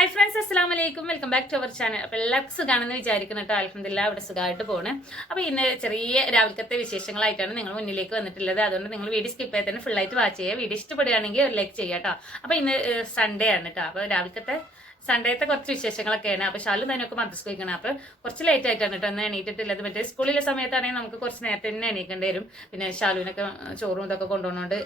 Hi friends അസ്സാം വലൈക്കും welcome back to our channel അപ്പോൾ എല്ലാവർക്കും സുഖമാണെന്ന് വിചാരിക്കുന്നു കേട്ടോ. അലഹമില്ല അവിടെ സുഖമായിട്ട് പോണ്. അപ്പോൾ ഇന്ന് ചെറിയ രാവിലത്തെ വിശേഷങ്ങളായിട്ടാണ് നിങ്ങൾ മുന്നിലേക്ക് വന്നിട്ടുള്ളത്. അതുകൊണ്ട് നിങ്ങൾ വീഡിയോ സ്കിപ്പ് ചെയ്ത് തന്നെ ഫുള്ളായിട്ട് വാച്ച് ചെയ്യുക. വീഡിയോ ഇഷ്ടപ്പെടുകയാണെങ്കിൽ ഒരു ലൈക്ക് ചെയ്യാം കേട്ടോ. അപ്പോൾ ഇന്ന് സൺഡേ ആണ് കേട്ടോ. അപ്പോൾ രാവിലത്തെ സൺഡേത്തെ കുറച്ച് വിശേഷങ്ങളൊക്കെയാണ്. അപ്പോൾ ഷാലു തന്നെയൊക്കെ മദ്രസ് പോയിക്കണം. അപ്പോൾ കുറച്ച് ലേറ്റ് ആയിട്ടാണ് കേട്ടോ ഒന്ന് എണീറ്റിട്ടുള്ളത് മറ്റേ സ്കൂളിലെ സമയത്താണെങ്കിൽ നമുക്ക് കുറച്ച് നേരത്തെ തന്നെ എണീക്കേണ്ടി വരും. പിന്നെ ഷാലുവിനൊക്കെ ചോറും ഇതൊക്കെ കൊണ്ടുപോകുന്നതുകൊണ്ട്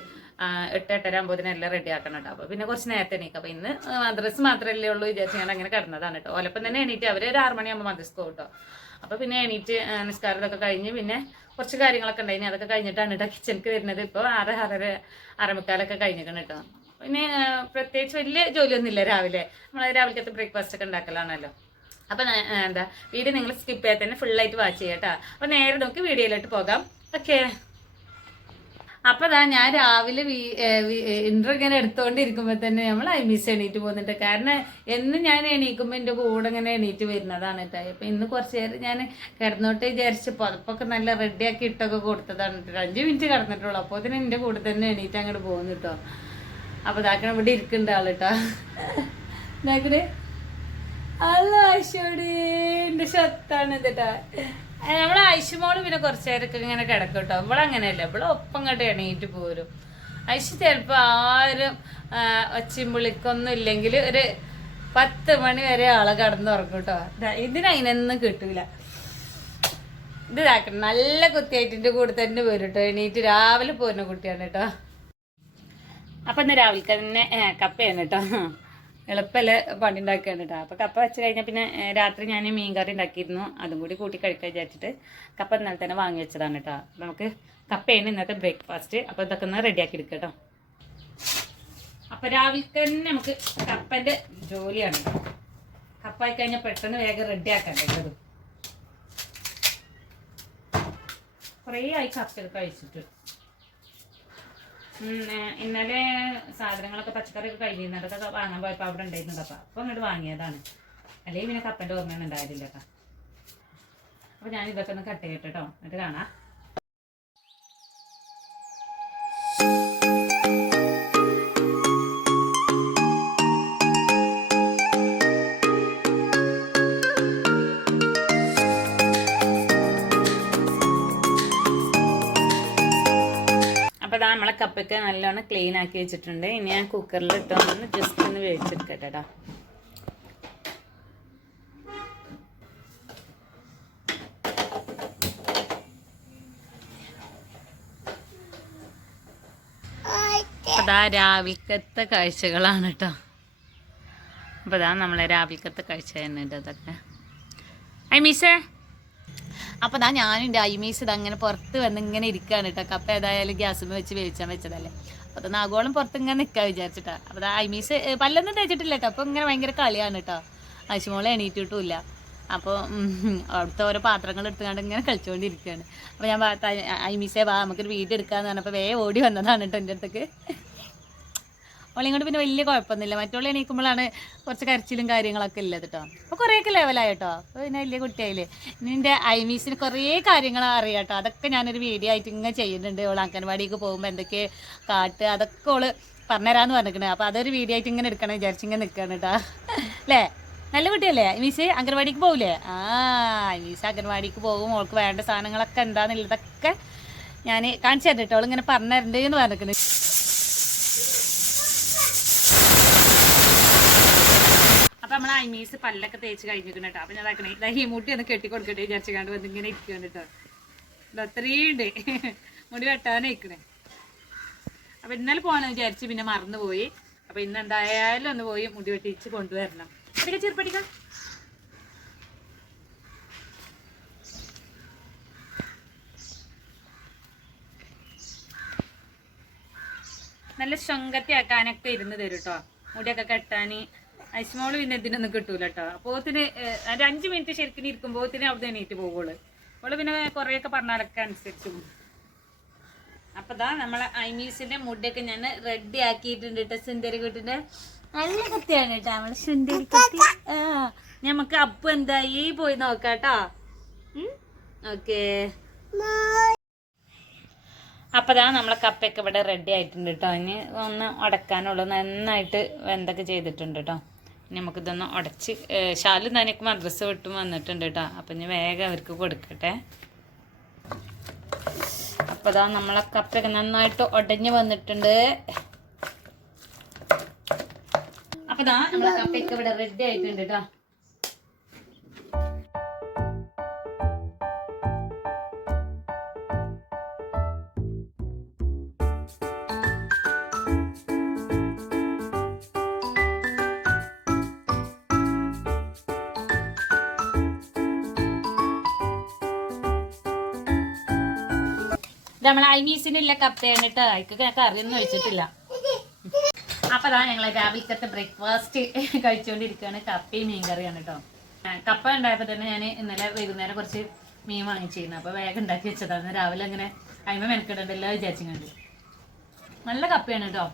എട്ട് എട്ടര ആകുമ്പോഴത്തേനും എല്ലാം റെഡി ആക്കണം കേട്ടോ അപ്പോൾ പിന്നെ കുറച്ച് നേരത്തെ എണീക്കും. അപ്പോൾ ഇന്ന് മദ്രസ് മാത്രമല്ലേ ഉള്ളൂ വിചാരിച്ച് ഞാൻ അങ്ങനെ കിടന്നതാണ് കേട്ടോ ഓലപ്പം തന്നെ എണീറ്റ് അവർ ഒരു ആറ് മണിയാകുമ്പോൾ മദ്രസ് പോകും കേട്ടോ അപ്പോൾ പിന്നെ എണീറ്റ് നിസ്കാരം ഇതൊക്കെ കഴിഞ്ഞ് പിന്നെ കുറച്ച് കാര്യങ്ങളൊക്കെ ഉണ്ടായിനി. അതൊക്കെ കഴിഞ്ഞിട്ടാണ് കേട്ടോ കിച്ചണിക്ക് വരുന്നത്. ഇപ്പോൾ ആറ് ആറര അരമുക്കാലൊക്കെ കഴിഞ്ഞിരിക്കണം കേട്ടോ പിന്നെ പ്രത്യേകിച്ച് വലിയ ജോലിയൊന്നുമില്ല രാവിലെ. നമ്മൾ രാവിലത്തെ ബ്രേക്ക്ഫാസ്റ്റ് ഒക്കെ ഉണ്ടാക്കലാണല്ലോ. അപ്പം എന്താ വീഡിയോ നിങ്ങൾ സ്കിപ്പ് ചെയ്യാതെ തന്നെ ഫുള്ളായിട്ട് വാച്ച് ചെയ്യാം കേട്ടോ അപ്പോൾ നേരെ നോക്കി വീഡിയോയിലോട്ട് പോകാം. ഓക്കെ. അപ്പൊ അതാ ഞാൻ രാവിലെ ഇന്റർ ഇങ്ങനെ എടുത്തോണ്ടിരിക്കുമ്പോ തന്നെ നമ്മൾ ഐ മിസ് എണീറ്റ് പോകുന്നുണ്ട് കാരണം എന്ന് ഞാൻ എണീക്കുമ്പോ എന്റെ കൂടെ ഇങ്ങനെ എണീറ്റ് വരുന്നതാണ് കേട്ടോ അപ്പൊ ഇന്ന് കുറച്ച് നേരം ഞാൻ കിടന്നോട്ട് വിചാരിച്ച് പുതപ്പൊക്കെ നല്ല റെഡിയാക്കി ഇട്ടൊക്കെ കൊടുത്തതാണ് കേട്ടോ അഞ്ച് മിനിറ്റ് കിടന്നിട്ടുള്ളൂ. അപ്പോൾ തന്നെ എന്റെ കൂടെ തന്നെ എണീറ്റ് അങ്ങോട്ട് പോകുന്നു കേട്ടോ അപ്പൊ ഇതാക്കണ ഇവിടെ ഇരിക്കുന്നുണ്ട് ആൾ കേട്ടോ ഇതാക്കണേ. അല്ല ഐശ്വടി ശത്താണ് ഷത്താണ് കേട്ടാ നമ്മളെ ഐശുമോൾ പിന്നെ കുറച്ച് നേരമൊക്കെ ഇങ്ങനെ കിടക്കും കേട്ടോ അങ്ങനെയല്ല ഇവിടെ ഒപ്പം കണ്ട് എണീറ്റ് പോരും. ഐശു ചിലപ്പോൾ ആരും ഒച്ചയും വിളിക്കൊന്നും ഇല്ലെങ്കിൽ ഒരു പത്ത് മണി വരെ ആളെ കടന്നുറങ്ങും കേട്ടോ ഇതിന് അതിനൊന്നും കിട്ടൂല. ഇത് ഇതാക്കണം നല്ല കുത്തിയായിട്ടിന്റെ കൂടെ തന്നെ പോരും കേട്ടോ എണീറ്റ് രാവിലെ പോരുന്ന കുട്ടിയാണ് കേട്ടോ അപ്പൊ ഇന്ന് രാവിലെ തന്നെ കപ്പ കപ്പയാണ് കേട്ടോ എളുപ്പമല്ല പണി ഉണ്ടാക്കുകയാണ് കേട്ടോ അപ്പൊ കപ്പ വെച്ച് കഴിഞ്ഞാൽ പിന്നെ രാത്രി ഞാൻ മീൻ കറി ഉണ്ടാക്കിയിരുന്നു അതും കൂടി കൂട്ടി കഴിക്കാൻ വിചാരിച്ചിട്ട് കപ്പ ഇന്നലെ തന്നെ വാങ്ങി വെച്ചതാണ് കേട്ടോ നമുക്ക് കപ്പയാണ് ഇന്നത്തെ ബ്രേക്ക്ഫാസ്റ്റ്. അപ്പൊ ഇതൊക്കെ ഒന്ന് റെഡിയാക്കി എടുക്കാം കേട്ടോ അപ്പൊ രാവിലെ തന്നെ നമുക്ക് കപ്പന്റെ ജോലിയാണ് കപ്പ ആയി കഴിഞ്ഞാൽ പെട്ടെന്ന് വേഗം റെഡിയാക്കാൻ കേട്ടത് കുറേ ആയി കപ്പ കഴിച്ചിട്ട്. ഇന്നലെ സാധനങ്ങളൊക്കെ പച്ചക്കറിയൊക്കെ കഴിഞ്ഞിരുന്നു അതൊക്കെ വാങ്ങാൻ പോയപ്പോൾ അവിടെ ഉണ്ടായിരുന്നു കപ്പ അപ്പോൾ അങ്ങോട്ട് വാങ്ങിയതാണ്. അല്ലെങ്കിൽ പിന്നെ കപ്പന്റെ ഓർമ്മയൊന്നും ഉണ്ടായിരുന്നില്ല അപ്പോൾ ഞാൻ ഇതൊക്കെ ഒന്ന് കട്ട് ചെയ്തിട്ടോ എന്നിട്ട് കാണാം. കപ്പൊക്കെ നല്ലോണം ക്ലീൻ ആക്കി വെച്ചിട്ടുണ്ട്. ഇനി ഞാൻ കുക്കറിൽ ഇട്ടൊന്ന് ജസ്റ്റ് ഒന്ന് വേവിച്ചെടുക്കട്ടെ കേട്ടോ അതാ രാവിലത്തെ കാഴ്ചകളാണ് കേട്ടോ അപ്പോൾ അതാ നമ്മളെ രാവിലത്തെ കാഴ്ച തന്നെ ഇതൊക്കെ. ഐ മീസേ അപ്പോൾ ഞാൻ ഞാനും എന്റെ ഐമീസ് ഇത് അങ്ങനെ പുറത്ത് വന്ന് ഇങ്ങനെ ഇരിക്കുകയാണ് കേട്ടോ കപ്പ ഏതായാലും ഗ്യാസുമ്മ വെച്ച് വേവിച്ചാൽ വെച്ചതല്ലേ. അപ്പോൾ അത് നാഗോളം പുറത്ത് ഇങ്ങനെ നിൽക്കാൻ വിചാരിച്ചിട്ടാ. അപ്പോൾ ഐമീസ് പല്ലൊന്നും തേച്ചിട്ടില്ല കേട്ടോ അപ്പോൾ ഇങ്ങനെ ഭയങ്കര കളിയാണ് കേട്ടോ ആശുമോളെ എണീറ്റിട്ടുമില്ല അപ്പോൾ അവിടുത്തെ ഓരോ പാത്രങ്ങൾ എടുത്തുകൊണ്ട് ഇങ്ങനെ കളിച്ചുകൊണ്ടിരിക്കുകയാണ് അപ്പോൾ ഞാൻ ഐമീസേ വാ നമുക്കൊരു വീഡിയോ എടുക്കാന്ന് പറഞ്ഞപ്പോൾ വേ ഓടി വന്നതാണ് കേട്ടോ എന്റെ അടുത്തേക്ക്. ഓളെയും ഇങ്ങോട്ട് പിന്നെ വലിയ കുഴപ്പമൊന്നുമില്ല. മറ്റുള്ള എണീക്കുമ്പോഴാണ് കുറച്ച് കരച്ചിലും കാര്യങ്ങളൊക്കെ ഇല്ലത് കേട്ടോ അപ്പോൾ കുറേയൊക്കെ ലെവലായി കേട്ടോ അപ്പോൾ പിന്നെ വലിയ കുട്ടിയായില്ലേ. നിന്റെ ഐമീസിന് കുറേ കാര്യങ്ങൾ അറിയാം കേട്ടോ അതൊക്കെ ഞാനൊരു വീഡിയോ ആയിട്ട് ഇങ്ങനെ ചെയ്യുന്നുണ്ട്. ഓൾ അംഗൻവാടിക്ക് പോകുമ്പോൾ എന്തൊക്കെ കാട്ട് അതൊക്കെ ഓൾ പറഞ്ഞുതരാന്ന് പറഞ്ഞിരിക്കണേ അപ്പോൾ അതൊരു വീഡിയോ ആയിട്ട് ഇങ്ങനെ എടുക്കണം വിചാരിച്ച് ഇങ്ങനെ നിൽക്കുകയാണ് കേട്ടോ അല്ലേ? നല്ല കുട്ടിയല്ലേ ഐമീസ്? അംഗൻവാടിക്ക് പോകില്ലേ ആ ഐമീസ് അംഗൻവാടിക്ക് പോകും. ഓൾക്ക് വേണ്ട സാധനങ്ങളൊക്കെ എന്താണെന്നുള്ളതൊക്കെ ഞാൻ കാണിച്ചു തരട്ടെ ഓളിങ്ങനെ പറഞ്ഞു തരണ്ടേ എന്ന് പറഞ്ഞിരിക്കുന്നത് അപ്പൊ നമ്മൾ ഐമീസ് പല്ലൊക്കെ തേച്ച് കഴിഞ്ഞിരിക്കണം കേട്ടോ. അപ്പൊ ഞാൻ ഇതാക്കണേ. ഇതാ മുടി ഒന്ന് കെട്ടി കൊടുക്കട്ടെ വിചാരിച്ചു കണ്ട് വന്ന് ഇങ്ങനെ ഇരിക്കുകയാണ് കേട്ടോ ഇതത്രയുണ്ട് മുടി മുടി വെട്ടാനേക്കണേ അപ്പൊ ഇന്നലെ പോകാന്ന് വിചാരിച്ച് പിന്നെ മറന്നു പോയി അപ്പൊ ഇന്ന് എന്തായാലും ഒന്ന് പോയി മുടി വെട്ടിച്ച് കൊണ്ടുവരണം. അതൊക്കെ ചെറുപ്പടിക്ക നല്ല ശങ്കത്തി ആക്കാനൊക്കെ ഇരുന്ന് തരും കേട്ടോ. മുടിയൊക്കെ കെട്ടാന്. ഐസ്മോൾ പിന്നെ ഇതിനൊന്നും കിട്ടൂല കേട്ടോ അപ്പോത്തിന് ഒരു അഞ്ച് മിനിറ്റ് ശരിക്കും ഇരിക്കുമ്പോത്തിന് അവിടെ എണീറ്റ് പോകുള്ളൂ അവൾ പിന്നെ കുറേയൊക്കെ പറഞ്ഞാലൊക്കെ അനുസരിച്ച്. അപ്പം ദാ നമ്മളെ ഐമീസിന്റെ മുടിയൊക്കെ ഞാൻ റെഡി ആക്കിയിട്ടുണ്ട് കേട്ടോ സുന്ദരി കുട്ടിന്റെ. നല്ല കുത്തിയാണ് കേട്ടോ നമ്മളെ സുന്ദരി കുട്ടി. ആ നമുക്ക് അപ്പ് എന്തായി പോയി നോക്കാട്ടോ. ഓക്കേ. അപ്പോൾ നമ്മളെ കപ്പയൊക്കെ ഇവിടെ റെഡി ആയിട്ടുണ്ട് കേട്ടോ ഇനി ഒന്ന് ഉടക്കാനുള്ളൂ. നന്നായിട്ട് എന്തൊക്കെ ചെയ്തിട്ടുണ്ട് കേട്ടോ നമുക്കിതൊന്ന് ഉടച്ച് ശാലും തനിക്ക് മദ്രസ വിട്ടും വന്നിട്ടുണ്ട് കേട്ടോ അപ്പം ഞാൻ വേഗം അവർക്ക് കൊടുക്കട്ടെ. അപ്പോൾ ഇതാ നമ്മളെ കപ്പയൊക്കെ നന്നായിട്ട് ഉടഞ്ഞ് വന്നിട്ടുണ്ട്. അപ്പോൾ ഇതാ നമ്മളെ കപ്പയൊക്കെ ഇവിടെ റെഡി ആയിട്ടുണ്ട് കേട്ടോ നമ്മളെ ഐമീസിനുള്ള കപ്പയാണ് കേട്ടോ അതിക്ക് ഒഴിച്ചിട്ടില്ല അപ്പൊ അതാ ഞങ്ങൾ രാവിലത്തെ ബ്രേക്ക്ഫാസ്റ്റ് കഴിച്ചുകൊണ്ടിരിക്കുകയാണ് കപ്പയും മീൻ കറിയാണ് കേട്ടോ കപ്പ ഉണ്ടായപ്പോ തന്നെ ഞാൻ ഇന്നലെ വൈകുന്നേരം കുറച്ച് മീൻ വാങ്ങിച്ചിരുന്നു. അപ്പൊ വേഗം ഉണ്ടാക്കി വെച്ചതാണ്. രാവിലെ അങ്ങനെ അതിമ മെനക്കിടണ്ടല്ലോ വിചാരിച്ചിട്ടുണ്ട് നല്ല കപ്പയാണ് കേട്ടോ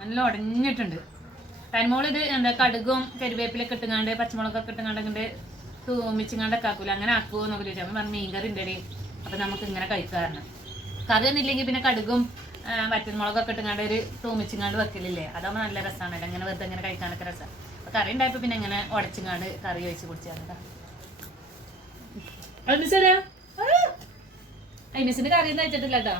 നല്ല ഉടഞ്ഞിട്ടുണ്ട് തന്മോൾ ഇത് എന്താ കടുകും കരിവേപ്പിലൊക്കെ ഇട്ടുങ്ങാണ്ട് പച്ചമുളകൊക്കെ ഇട്ടുങ്ങാണ്ട് തൂമിച്ചിങ്ങാണ്ടൊക്കെ ആക്കൂല? അങ്ങനെ ആക്കുമോ എന്നൊക്കെ ചോദിച്ചു പറഞ്ഞു മീൻ കറി ഉണ്ടേ അപ്പൊ നമുക്ക് ഇങ്ങനെ കഴിക്കാറുണ്ട് കറി ഒന്നും ഇല്ലെങ്കിൽ പിന്നെ കടുകും വറ്റൻമുളകൊക്കെ ഇട്ടുങ്ങാണ്ട് ഒരു തൂമിച്ചിങ്ങാണ്ട് വെക്കലില്ലേ? അതാകുമ്പോൾ നല്ല രസമാണ് ഇങ്ങനെ വെറുതെ ഇങ്ങനെ കഴിക്കാനൊക്കെ രസം. അപ്പൊ കറി ഉണ്ടായപ്പോ പിന്നെ ഇങ്ങനെ ഉടച്ചിങ്ങാണ്ട് കറി ഒഴിച്ച് കുടിച്ചാണ് മിസ്സിന്റെ കറി ഒന്നും വെച്ചിട്ടില്ല കേട്ടോ.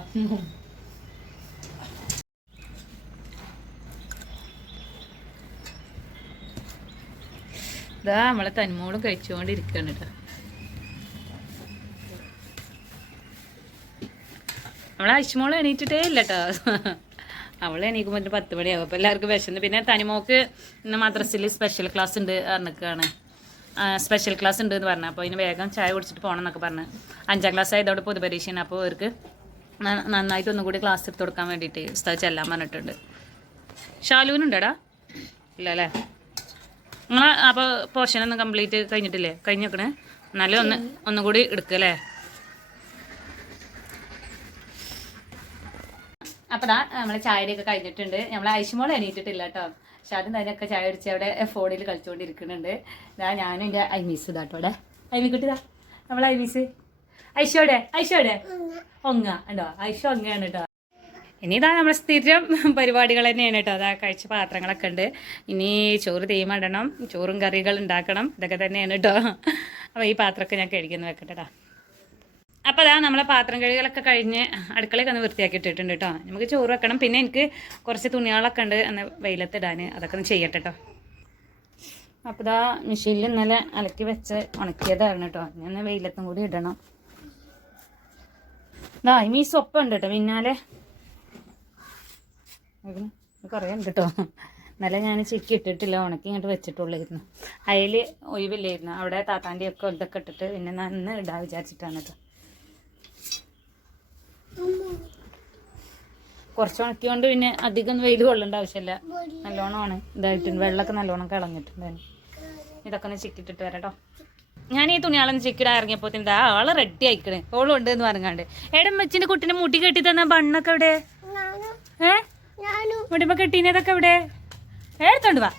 ഇതാ നമ്മളെ തന്മോളും കഴിച്ചുകൊണ്ടിരിക്കുകയാണ് കേട്ടോ. നമ്മളെ അശ്മോൾ എണീറ്റിട്ടേ ഇല്ല കേട്ടോ അവൾ എണീക്കുമ്പോൾ ഒരു പത്ത് മണിയാവും. അപ്പോൾ എല്ലാവർക്കും വിശന്ന്. പിന്നെ തനിമോക്ക് ഇന്ന് മദ്രസിൽ സ്പെഷ്യൽ ക്ലാസ് ഉണ്ട് പറഞ്ഞിക്കാണ്. സ്പെഷ്യൽ ക്ലാസ് ഉണ്ട് എന്ന് പറഞ്ഞു. അപ്പോൾ അതിന് വേഗം ചായ കുടിച്ചിട്ട് പോകണം എന്നൊക്കെ പറഞ്ഞു. അഞ്ചാം ക്ലാസ് ആയതോടെ പൊതുപരീക്ഷയാണ്. അപ്പോൾ അവർക്ക് നന്നായിട്ട് ഒന്നും കൂടി ക്ലാസ് എടുത്ത് കൊടുക്കാൻ വേണ്ടിയിട്ട് സ്ഥലം ചെല്ലാൻ പറഞ്ഞിട്ടുണ്ട്. ഷാലുവിനുണ്ടടാ ഇല്ല അല്ലേ നിങ്ങൾ അപ്പോൾ പോർഷൻ ഒന്നും കംപ്ലീറ്റ് കഴിഞ്ഞിട്ടില്ലേ? കഴിഞ്ഞേക്കണേ? എന്നാലും ഒന്ന് ഒന്നും കൂടി എടുക്കല്ലേ അപ്പോൾ ദാ നമ്മളെ ചായയൊക്കെ കഴിഞ്ഞിട്ടുണ്ട്. നമ്മളെ ഐശുമോൾ എണീറ്റിട്ടില്ല കേട്ടോ. പക്ഷെ അത് തന്നെയൊക്കെ ചായ അടിച്ച് അവിടെ ഫോണിൽ കളിച്ചുകൊണ്ടിരിക്കുന്നുണ്ട് ഇതാ ഞാനും എന്റെ ഐമീസ് ഇതാട്ടോ അവിടെ. ഐമി കിട്ടിയതാ നമ്മളെ ഐമീസ്. ഐശോടെ ഐശോടെ ഒങ്ങ ഉണ്ടോ? ഐശോ ഒങ്ങയാണ് കേട്ടോ. ഇനി ഇതാ നമ്മുടെ സ്ഥിരം പരിപാടികൾ തന്നെയാണ് കേട്ടോ. അതാ കഴിച്ച പാത്രങ്ങളൊക്കെ ഉണ്ട്. ഇനി ചോറ് തീമടണം ചോറും കറികൾ ഉണ്ടാക്കണം. ഇതൊക്കെ തന്നെയാണ് കേട്ടോ. അപ്പോൾ ഈ പാത്രമൊക്കെ ഞാൻ കഴിക്കുന്ന വെക്കട്ടെ ട്ടാ. അപ്പോൾ അതാ നമ്മളെ പാത്രം കഴുകലൊക്കെ കഴിഞ്ഞ് അടുക്കളയൊക്കെ ഒന്ന് വൃത്തിയാക്കി ഇട്ടിട്ടുണ്ട് കേട്ടോ നമുക്ക് ചോറ് വെക്കണം. പിന്നെ എനിക്ക് കുറച്ച് തുണികളൊക്കെ ഉണ്ട് അന്ന് വെയിലത്തിടാൻ അതൊക്കെ ഒന്ന് ചെയ്യട്ടെ കേട്ടോ അപ്പോൾ ഇതാ മെഷീനിൽ ഇന്നലെ അലക്കി വെച്ച് ഉണക്കിയതായിരുന്നു കേട്ടോ ഞാൻ വെയിലത്തും കൂടി ഇടണം. ഇതാ ഇനി ഈ സ്വപ്പം ഉണ്ട് കേട്ടോ പിന്നാലെ. കുറേ ഉണ്ട് കേട്ടോ ഇന്നലെ ഞാൻ ചിക്കി ഇട്ടിട്ടില്ല. ഉണക്കി ഇങ്ങോട്ട് വെച്ചിട്ടുള്ളായിരുന്നു. അതിൽ ഒഴിവില്ലായിരുന്നു. അവിടെ താത്താന്റെ ഒക്കെ ഇതൊക്കെ ഇട്ടിട്ട് പിന്നെ നന്ന് ഇടാൻ വിചാരിച്ചിട്ടാണ് കേട്ടോ കുറച്ച് ഉണക്കിയോണ്ട് പിന്നെ അധികം വെയിൽ കൊള്ളേണ്ട ആവശ്യമില്ല. നല്ലോണമാണ്. ഇതായിട്ടുണ്ട് വെള്ളമൊക്കെ നല്ലോണം കളഞ്ഞിട്ടുണ്ടായിരുന്നു. ഇതൊക്കെ ഒന്ന് ചിക്കിട്ടിട്ട് വരാട്ടോ. ഞാൻ ഈ തുണിയാളൊന്ന് ചിക്കിടാൻ ഇറങ്ങിയപ്പോൾ എന്താ ആളെ റെഡി ആയിക്കണേ. ഓളും ഉണ്ട് എന്ന് പറഞ്ഞാണ്ട് വെച്ചിന്റെ കുട്ടിനെ മുടി കെട്ടി തന്ന ബണ്ണൊക്കെ എവിടെ? ഏ? മുടിമ കെട്ടീനതൊക്കെ എവിടെ? എടുത്തോണ്ട് വാ.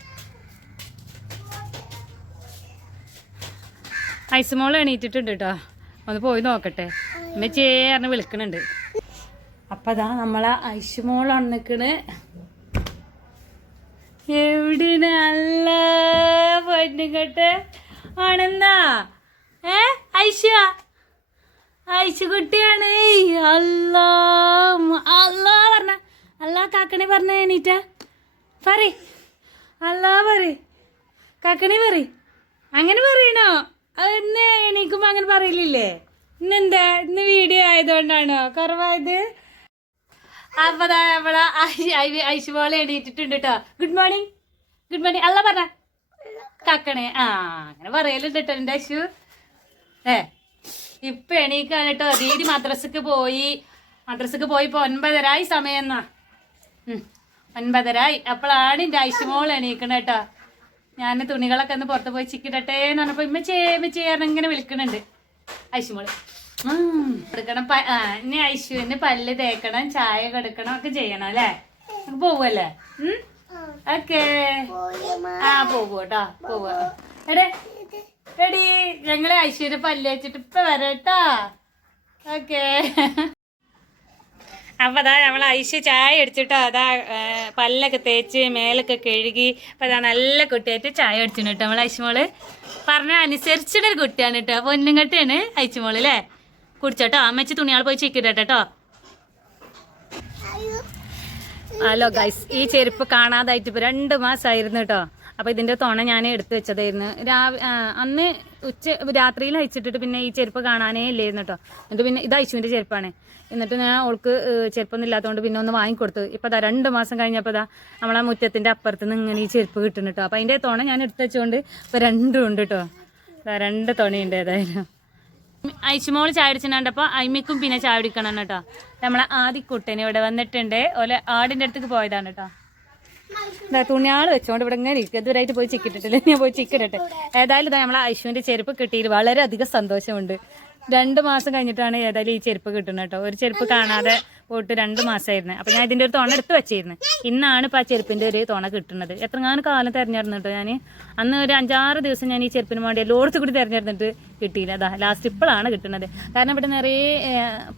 ഐസ് ഐസുമോൾ എണീറ്റിട്ടുണ്ട് കേട്ടോ ഒന്ന് പോയി നോക്കട്ടെ. അമ്മച്ചേ പറഞ്ഞ് വിളിക്കണുണ്ട്. അപ്പൊ അതാ നമ്മളെ ഐഷുമോളാണ് നിക്കണ് എവിടെ നല്ല പൊന്നുകെട്ട് ആണെന്നാ? ഏ ഐഷ ഐഷു കുട്ടിയാണ് അല്ലാ അല്ലാ പറഞ്ഞ. അല്ലാ കാക്കണി പറഞ്ഞ എണീറ്റ. പറ. അല്ലാ പറ. കാക്കണി പറ. അങ്ങനെ പറയണോ? ഇന്ന് എണീക്കുമ്പോ അങ്ങനെ പറയില്ലേ ഇന്നെന്താ? ഇന്ന് വീഡിയോ ആയതുകൊണ്ടാണോ? കുറവായത്? അപ്പൊ നമ്മളെ ഐശു മോളെ എണീറ്റിട്ടുണ്ട് കേട്ടോ ഗുഡ് മോർണിംഗ് ഗുഡ് മോർണിംഗ് അല്ല പറഞ്ഞ. കാക്കണേ. ആ അങ്ങനെ പറയലുണ്ട് കേട്ടോ എന്റെ ഐശു. ഏ ഇപ്പൊ എണീക്കാണ് കേട്ടോ ദീദി മദ്രസക്ക് പോയി. മദ്രസക്ക് പോയി ഇപ്പൊ ഒൻപതരായി സമയം എന്നാ. ഒൻപതരായി. അപ്പോഴാണ് എന്റെ ഐശുമോൾ എണീക്കണ കേട്ടോ ഞാൻ തുണികളൊക്കെ ഒന്ന് പുറത്ത് പോയി ചിക്കിടട്ടെ എന്ന് പറഞ്ഞപ്പോ ഇമ്മച്ചേ ഇമ്മച്ചേ പറഞ്ഞ് ഇങ്ങനെ വിളിക്കണുണ്ട്. ഐശുമോൾ. എടുക്കണം. ഇനി ഐശുവിന് പല്ല് തേക്കണം ചായ കെടുക്കണം ഒക്കെ ചെയ്യണം അല്ലേ? പോവല്ലേ? ഓക്കേ. ആ പോവൂ പോവാ. എടേ എടി ഞങ്ങളെ ഐശ്വര്യ പല്ല് വെച്ചിട്ട് ഇപ്പൊ വരട്ടാ ഓക്കേ. അപ്പൊ അതാ നമ്മൾ ഐശ് ചായ അടിച്ചിട്ടോ അതാ പല്ലൊക്കെ തേച്ച് മേലൊക്കെ കഴുകി അപ്പൊ അതാ നല്ല കുട്ടിയായിട്ട് ചായ അടിച്ചിട്ടോ നമ്മൾ ഐശുമോൾ പറഞ്ഞ അനുസരിച്ചിട്ടൊരു കുട്ടിയാണ് കേട്ടോ പൊന്നുംകെട്ടാണ് ഐശുമോൾ അല്ലേ? കുടിച്ചോട്ടോ. അമ്മച്ചി തുണിയാൾ പോയി ചിക്കിട്ടോ കേട്ടോ ഹലോ ഗൈസ് ഈ ചെരുപ്പ് കാണാതായിട്ട് ഇപ്പൊ രണ്ട് മാസമായിരുന്നു കേട്ടോ അപ്പൊ ഇതിന്റെ തുണ ഞാൻ എടുത്തു വെച്ചതായിരുന്നു. രാവി അന്ന് ഉച്ച രാത്രിയിൽ അയച്ചിട്ടിട്ട് പിന്നെ ഈ ചെരുപ്പ് കാണാനേ ഇല്ലായിരുന്നു കേട്ടോ എന്നിട്ട് പിന്നെ ഇത് അയച്ചുവിന്റെ ചെരുപ്പാണ്. എന്നിട്ട് ഞാൻ ഓൾക്ക് ചെരുപ്പൊന്നും ഇല്ലാത്തതുകൊണ്ട് പിന്നെ ഒന്ന് വാങ്ങിക്കൊടുത്തു. ഇപ്പൊ അതാ രണ്ട് മാസം കഴിഞ്ഞപ്പോൾ അതാ നമ്മളെ മുറ്റത്തിന്റെ അപ്പുറത്ത് നിന്ന് ഇങ്ങനെ ഈ ചെരുപ്പ് കിട്ടുന്നു കേട്ടോ അപ്പൊ അതിന്റെ തുണ ഞാൻ എടുത്തു വെച്ചുകൊണ്ട് ഇപ്പൊ രണ്ടും ഉണ്ട് കേട്ടോ രണ്ട് തുണയുണ്ട് ഏതായാലും. ഐശുമോൾ ചായ അടിച്ചിട്ടുണ്ടപ്പോ അയിമിക്കും പിന്നെ ചായ കേട്ടോ നമ്മളെ കുട്ടൻ ഇവിടെ വന്നിട്ടുണ്ട്. ഓലെ ആടിന്റെ അടുത്തേക്ക് പോയതാണ് കേട്ടോ എന്താ തുണിയാൾ വെച്ചോണ്ട് ഇവിടെ ഇങ്ങനെ ഇരിക്കും. ഇതുവരായിട്ട് പോയി ചിക്കിട്ടിട്ടില്ല. ഞാൻ പോയി ചിക്കിടട്ടെ. ഏതായാലും ഇതാ നമ്മളെ ഐശുവിന്റെ ചെരുപ്പ് കിട്ടിയിട്ട് വളരെയധികം സന്തോഷമുണ്ട്. രണ്ട് മാസം കഴിഞ്ഞിട്ടാണ് ഏതായാലും ഈ ചെരുപ്പ് കിട്ടുന്നത് കേട്ടോ ഒരു ചെരുപ്പ് കാണാതെ പോയിട്ട് രണ്ട് മാസമായിരുന്നു അപ്പൊ ഞാൻ ഇതിന്റെ ഒരു തുണ എടുത്ത് വെച്ചിരുന്നു. ഇന്നാണ് ഇപ്പൊ ആ ചെരുപ്പിന്റെ ഒരു തുണ കിട്ടുന്നത്. എത്രങ്ങാനും കാലം തെരഞ്ഞെടുന്നു കേട്ടോ ഞാൻ അന്ന് ഒരു അഞ്ചാറ് ദിവസം ഞാൻ ഈ ചെരുപ്പിന് വേണ്ടി എല്ലായിടത്തും കൂടി തെരഞ്ഞെടുത്തിട്ട് കിട്ടിയില്ല. അതാ ലാസ്റ്റ് ഇപ്പോഴാണ് കിട്ടുന്നത്. കാരണം ഇവിടെ നിറയെ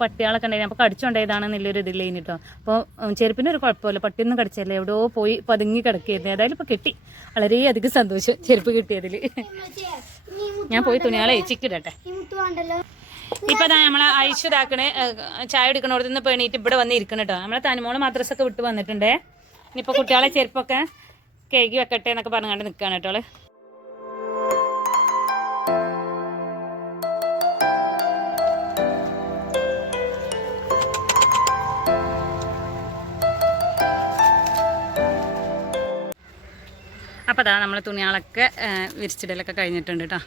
പട്ടികളൊക്കെ ഉണ്ടായിരുന്നു. അപ്പോൾ കടിച്ചുകൊണ്ടേതാണെന്നുള്ളൊരു ഇതില്ല കഴിഞ്ഞിട്ടോ അപ്പോൾ ചെരുപ്പിന് ഒരു കുഴപ്പമില്ല. പട്ടിയൊന്നും കടിച്ചല്ലേ എവിടെയോ പോയി പതുങ്ങി കിടക്കുകയായിരുന്നു. ഏതായാലും ഇപ്പോൾ കിട്ടി. വളരെയധികം സന്തോഷം ചെരുപ്പ് കിട്ടിയതിൽ ഞാൻ പോയി തുണിയാളെ ചിക്കിടട്ടെ ഇപ്പൊ അതാ നമ്മളെ ഐശു ഇതാക്കണേ ചായ എടുക്കണോടത്ത് നിന്ന് പേണീറ്റ് ഇവിടെ വന്ന് ഇരിക്കണം കേട്ടോ നമ്മളെ തനിമോൾ മദ്രസൊക്കെ വിട്ട് വന്നിട്ടുണ്ടേ. ഇനിയിപ്പോ കുട്ടികളെ ചെരുപ്പൊക്കെ കേക്ക് വെക്കട്ടെ എന്നൊക്കെ പറഞ്ഞുകൊണ്ട് നിൽക്കുകയാണ് കേട്ടോ. അപ്പോൾ അതാ നമ്മളെ തുണികളൊക്കെ വിരിച്ചിടലൊക്കെ കഴിഞ്ഞിട്ടുണ്ട് കേട്ടോ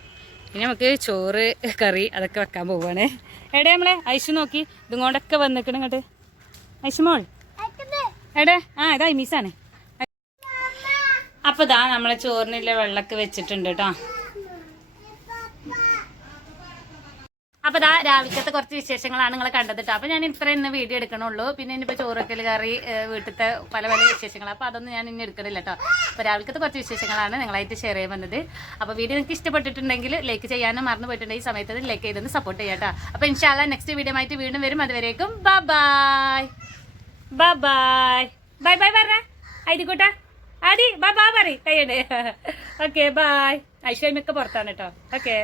ഇനി നമുക്ക് ചോറ് കറി അതൊക്കെ വെക്കാൻ പോവുകയാണ് എടേ നമ്മളെ ഐശു നോക്കി. ഇതും കൊണ്ടൊക്കെ വന്നിക്കണം ഇങ്ങോട്ട്. ഐശുമോൾ എടേ ആ ഇതാ മിസ്സാണ് അപ്പോൾ ഇതാ നമ്മളെ ചോറിനുള്ള വെള്ളമൊക്കെ വെച്ചിട്ടുണ്ട് കേട്ടോ അപ്പൊ ദാ രാവിലത്തെ കുറച്ച് വിശേഷങ്ങളാണ് നിങ്ങൾ കണ്ടത് കേട്ടോ. അപ്പൊ ഞാൻ ഇത്ര ഇന്ന് വീഡിയോ എടുക്കണുള്ളൂ. പിന്നെ ഇനിയിപ്പോ ചോറൊക്കെ കറി വീട്ടിലത്തെ പല പല വിശേഷങ്ങൾ അപ്പൊ അതൊന്നും ഞാൻ ഇനി എടുക്കണില്ല കേട്ടോ. അപ്പൊ രാവിലത്തെ കുറച്ച് വിശേഷങ്ങളാണ് നിങ്ങളായിട്ട് ഷെയർ ചെയ്യാൻ വന്നത്. അപ്പൊ വീഡിയോ നിങ്ങൾക്ക് ഇഷ്ടപ്പെട്ടിട്ടുണ്ടെങ്കിൽ ലൈക്ക് ചെയ്യാനും മറന്നു പോയിട്ടുണ്ടെങ്കിൽ ഈ സമയത്ത് ലൈക്ക് ചെയ്തൊന്ന് സപ്പോർട്ട് ചെയ്യാം കേട്ടോ. അപ്പൊ ഇൻഷാല്ല നെക്സ്റ്റ് വീഡിയോ ആയിട്ട് വീണ്ടും വരും. അതുവരേക്കും bye bye bye bye bye പറഞ്ഞ ഐതിക്കൂട്ട ആടി ബൈ ബൈ പറ കയ്യണ്ട് ഓക്കെ ബൈ ഐശ്വര്യമൊക്കെ പുറത്താണ് കേട്ടോ. ഓക്കെ